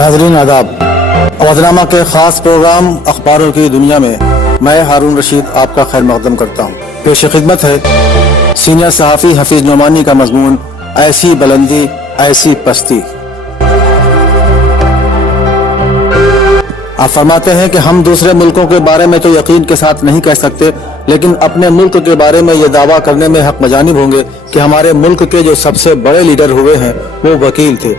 नाज़रीन आदाब। अवधनामा के ख़ास प्रोग्राम अखबारों की दुनिया में मैं हारून रशीद आपका खैर मक़दम करता हूँ। पेश खिदमत है सीनियर सहाफ़ी हफीज़ नोमानी का मज़मून ऐसी बुलंदी ऐसी पस्ती। आप फरमाते हैं कि हम दूसरे मुल्कों के बारे में तो यकीन के साथ नहीं कह सकते, लेकिन अपने मुल्क के बारे में ये दावा करने में हक मजानिब होंगे कि हमारे मुल्क के जो सबसे बड़े लीडर हुए हैं वो वकील थे।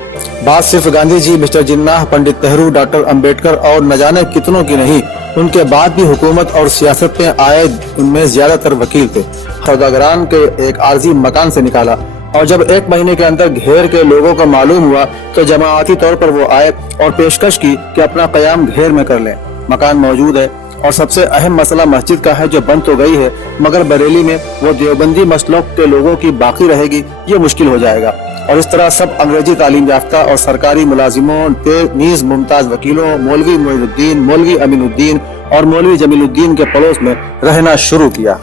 बात सिर्फ गांधी जी, मिस्टर जिन्नाह, पंडित नेहरू, डॉक्टर अंबेडकर और न जाने कितनों की नहीं, उनके बाद भी हुकूमत और सियासत में आए उनमें ज्यादातर वकील थे। सौदागरान के एक आर्जी मकान से निकाला और जब 1 महीने के अंदर घेर के लोगों को मालूम हुआ तो जमाअती तौर पर वो आए और पेशकश की कि अपना क़याम घेर में कर लें। मकान मौजूद है और सबसे अहम मसला मस्जिद का है जो बन तो गई है, मगर बरेली में वो देवबंदी मसलक के लोगों की बाकी रहेगी, ये मुश्किल हो जाएगा। और इस तरह सब अंग्रेजी तालीम याफ्ता और सरकारी मुलाजिमों के नीज मुमताज वकीलों मौलवी मोइनुद्दीन, मौलवी अमीनुद्दीन और मौलवी जमीलुद्दीन के पड़ोस में रहना शुरू किया।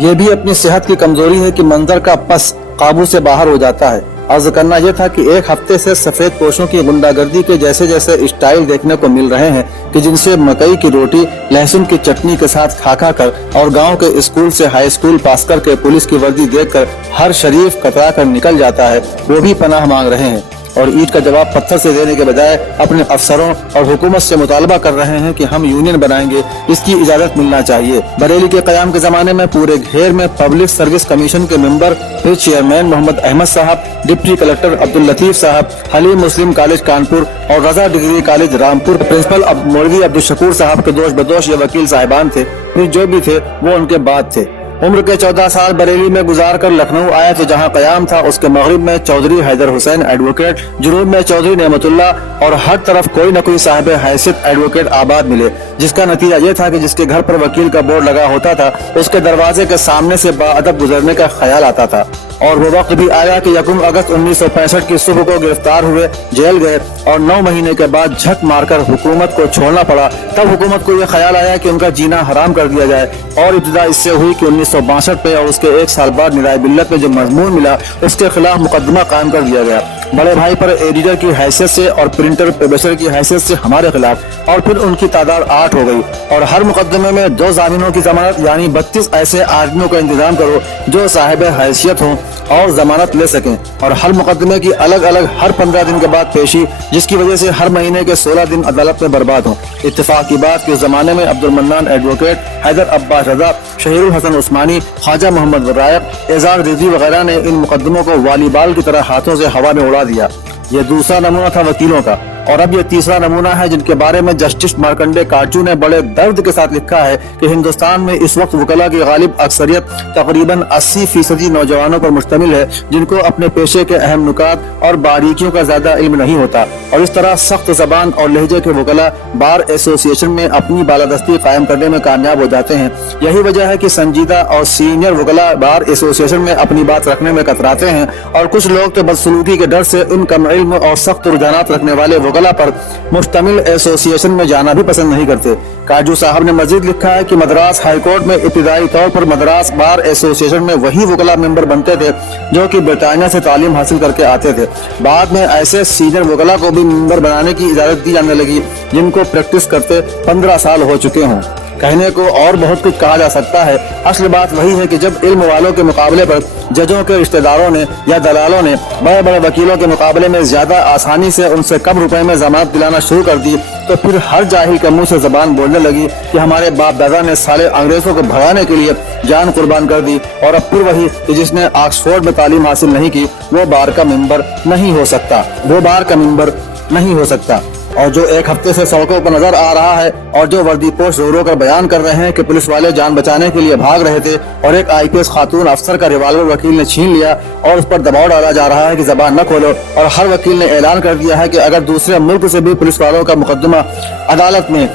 ये भी अपनी सेहत की कमजोरी है कि मंजर का पस काबू से बाहर हो जाता है। अर्ज करना यह था कि 1 हफ्ते से सफेद पोशों की गुंडागर्दी के जैसे जैसे स्टाइल देखने को मिल रहे हैं कि जिनसे मकई की रोटी लहसुन की चटनी के साथ खा कर और गांव के स्कूल से हाई स्कूल पास करके पुलिस की वर्दी देखकर हर शरीफ कतरा कर निकल जाता है, वो भी पनाह मांग रहे हैं और ईंट का जवाब पत्थर से देने के बजाय अपने अफसरों और हुकूमत से मुतालबा कर रहे हैं कि हम यूनियन बनाएंगे, इसकी इजाजत मिलना चाहिए। बरेली के कयाम के जमाने में पूरे घेर में पब्लिक सर्विस कमीशन के मेंबर, फिर चेयरमैन मोहम्मद अहमद साहब, डिप्टी कलेक्टर अब्दुल लतीफ साहब, हलीम मुस्लिम कॉलेज कानपुर और रजा डिग्री कॉलेज रामपुर, प्रिंसिपल मौलवी अब्दुल शकूर साहब के दोष बदोश ये वकील साहिबान थे। फिर जो भी थे वो उनके बाद थे। उम्र के 14 साल बरेली में गुजार कर लखनऊ आए तो जहां कयाम था उसके मगरिब में चौधरी हैदर हुसैन एडवोकेट, जुनूब में चौधरी नेमतुल्लाह और हर तरफ कोई न कोई साहिब हैसियत एडवोकेट आबाद मिले, जिसका नतीजा ये था कि जिसके घर पर वकील का बोर्ड लगा होता था उसके दरवाजे के सामने से बाअदब गुजरने का ख्याल आता था। और वो वक्त भी आया कि 1 अगस्त 1965 की सुबह को गिरफ्तार हुए, जेल गए और 9 महीने के बाद झक मारकर हुकूमत को छोड़ना पड़ा। तब हुकूमत को यह ख्याल आया कि उनका जीना हराम कर दिया जाए और इब्तिदा इससे हुई कि 1962 पे और उसके 1 साल बाद निराय बिल्लत में जो मजमून मिला उसके खिलाफ मुकदमा कायम कर दिया गया। बड़े भाई पर एडिटर की हैसियत से और प्रिंटर पब्लिशर की हैसियत से हमारे खिलाफ, और फिर उनकी तादाद 8 हो गई और हर मुकदमे में 2 जामिनों की जमानत यानी 32 ऐसे आदमियों का इंतजाम करो जो साहिब हैसियत हों और जमानत ले सकें, और हर मुकदमे की अलग अलग हर 15 दिन के बाद पेशी, जिसकी वजह से हर महीने के 16 दिन अदालत में बर्बाद हों। इत्तेफाक की बात कि उस जमाने में अब्दुल मन्नान एडवोकेट, हैदर अब्बास रजा, शहीरुल हसन उस्मानी, ख्वाजा मोहम्मद वरायक, एजाज रिजवी वगैरह ने इन मुकदमों को वॉलीबॉल की तरह हाथों से हवा में उड़ा दिया। ये दूसरा नमूना था वकीलों का, और अब ये तीसरा नमूना है जिनके बारे में जस्टिस मार्कंडे काटजू ने बड़े दर्द के साथ लिखा है कि हिंदुस्तान में इस वक्त वकला की गालिब अक्सरियत तकरीबन 80% नौजवानों पर मुश्तमिल है जिनको अपने पेशे के अहम नुकात और बारीकियों का ज्यादा इल्म नहीं होता, और इस तरह सख्त जबान और लहजे के वकला बार एसोसिएशन में अपनी बालादस्ती कायम करने में कामयाब हो जाते हैं। यही वजह है कि संजीदा और सीनियर वकला बार एसोसिएशन में अपनी बात रखने में कतराते हैं, और कुछ लोग तो बदसलूकी के डर से इन कम इल्म और सख्त रुझानात रखने वाले वकला पर मुश्तमिल एसोसिएशन में जाना भी पसंद नहीं करते। काजू साहब ने मजीद लिखा है कि मद्रास हाईकोर्ट में इब्तिदाई तौर पर मद्रास बार एसोसिएशन में वही वकला मेंबर बनते थे जो कि ब्रिटानिया से तालीम हासिल करके आते थे। बाद में ऐसे सीनियर वकला को भी मेंबर बनाने की इजाजत दी जाने लगी जिनको प्रैक्टिस करते 15 साल हो चुके हों। कहने को और बहुत कुछ कहा जा सकता है, असल बात वही है कि जब इल्म वालों के मुकाबले पर जजों के रिश्तेदारों ने या दलालों ने बड़े बड़े वकीलों के मुकाबले में ज्यादा आसानी से उनसे कम रुपए में जमानत दिलाना शुरू कर दी तो फिर हर जाहिल के मुंह से जबान बोलने लगी कि हमारे बाप दादा ने साले अंग्रेजों को भगाने के लिए जान कुर्बान कर दी, और अब फिर वही कि जिसने ऑक्सफोर्ड में तालीम हासिल नहीं की वो बार का मेंबर नहीं हो सकता, वो बार का मेंबर नहीं हो सकता। और जो 1 हफ्ते से सड़कों पर नजर आ रहा है और जो वर्दी पोश रो रो कर बयान कर रहे हैं कि पुलिस वाले जान बचाने के लिए भाग रहे थे और एक IPS खातून अफसर का रिवाल्वर वकील ने छीन लिया और उस पर दबाव डाला जा रहा है कि जबान न खोलो, और हर वकील ने ऐलान कर दिया है कि अगर दूसरे मुल्क से भी पुलिस वालों का मुकदमा अदालत में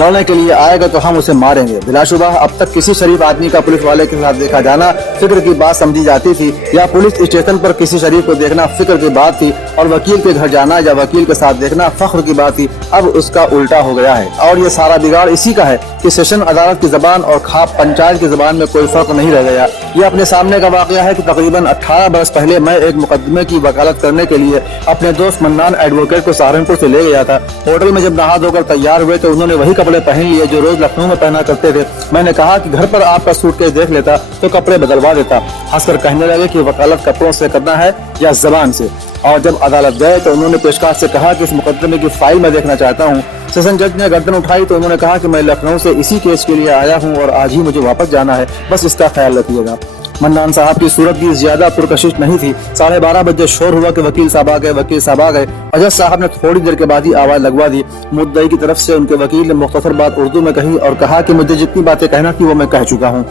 लड़ने के लिए आएगा तो हम उसे मारेंगे। बिलाशुबा अब तक किसी शरीफ आदमी का पुलिस वाले के साथ देखा जाना फिक्र की बात समझी जाती थी, या पुलिस स्टेशन पर किसी शरीफ को देखना फिक्र की बात थी, और वकील के घर जाना या वकील के साथ देखना फख्र की बात थी। अब उसका उल्टा हो गया है, और ये सारा बिगाड़ इसी का है कि सेशन अदालत की जबान और खाप पंचायत की जबान में कोई फर्क नहीं रह गया। ये अपने सामने का वाकया है कि तकरीबन 18 बरस पहले मैं एक मुकदमे की वकालत करने के लिए अपने दोस्त मन्नान एडवोकेट को सहारनपुर से ले गया था। होटल में जब नहा धोकर तैयार हुए तो उन्होंने वही कपड़े पहन लिए जो रोज लखनऊ में पहना करते थे। मैंने कहा कि घर पर आपका सूटकेस देख लेता तो कपड़े बदलवा देता। हंसकर कहने लगे कि वकालत कपड़ों से करना है या जबान से। और जब अदालत गए तो उन्होंने पेशकार से कहा कि इस मुकदमे की फाइल मैं देखना चाहता हूँ। सेशन जज ने गर्दन उठाई तो उन्होंने कहा कि मैं लखनऊ से इसी केस के लिए आया हूँ और आज ही मुझे वापस जाना है, बस इसका ख्याल रखिएगा। मन्नान साहब की सूरत भी ज्यादा पुरकशिश नहीं थी। 12:30 बजे शोर हुआ कि वकील साहब आ गए, वकील साहब आ गए। जज साहब ने थोड़ी देर के बाद ही आवाज लगवा दी। मुद्दई की तरफ से उनके वकील ने मुख्तसर बात उर्दू में कही और कहा कि मुझे जितनी बातें कहना थी वो मैं कह चुका हूँ।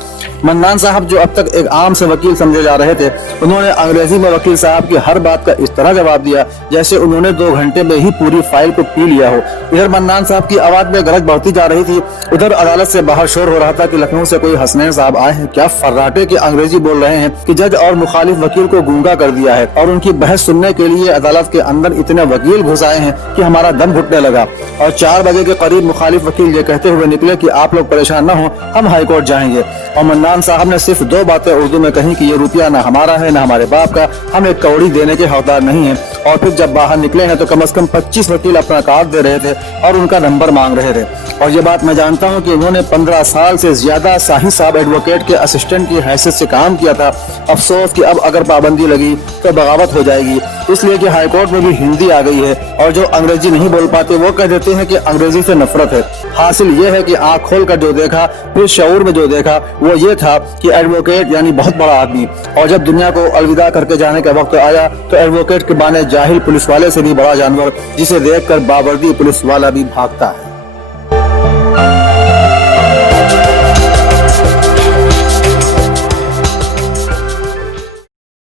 मन्नान साहब जो अब तक एक आम से वकील समझे जा रहे थे, उन्होंने अंग्रेजी में वकील साहब की हर बात का इस तरह जवाब दिया जैसे उन्होंने 2 घंटे में ही पूरी फाइल को पी लिया हो। इधर मन्नान साहब की आवाज में गरज बढ़ती जा रही थी, उधर अदालत से बाहर शोर हो रहा था कि लखनऊ से कोई हसनैन साहब आए हैं, क्या फर्राटे की अंग्रेजी बोल रहे हैं कि जज और मुखालिफ वकील को गूंगा कर दिया है, और उनकी बहस सुनने के लिए अदालत के अंदर इतने वकील घुस आए हैं कि हमारा दम घुटने लगा। और 4 बजे के करीब मुखालिफ वकील ये कहते हुए निकले कि आप लोग परेशान न हो, हम हाईकोर्ट जाएंगे। और मन्नान साहब ने सिर्फ 2 बातें उर्दू में कही कि ये रुपया न हमारा है न हमारे बाप का, हम एक कौड़ी देने के हकदार नहीं है। और फिर जब बाहर निकले हैं तो कम से कम 25 वकील अपना कार्ड दे रहे थे और उनका नंबर मांग रहे थे। और ये बात मैं जानता हूँ कि उन्होंने 15 साल से ज्यादा शाही साहब एडवोकेट के असिस्टेंट की हैसियत से काम किया था। अफसोस कि अब अगर पाबंदी लगी तो बगावत हो जाएगी, इसलिए कि हाईकोर्ट में भी हिंदी आ गई है और जो अंग्रेजी नहीं बोल पाते वो कह देते हैं कि अंग्रेजी से नफरत है। हासिल ये है कि आंख खोल कर जो देखा फिर शऊर में जो देखा वो ये था कि एडवोकेट यानी बहुत बड़ा आदमी, और जब दुनिया को अलविदा करके जाने का वक्त आया तो एडवोकेट के बाने जाहिल पुलिस वाले से भी बड़ा जानवर जिसे देखकर बावर्दी पुलिस वाला भी भागता है।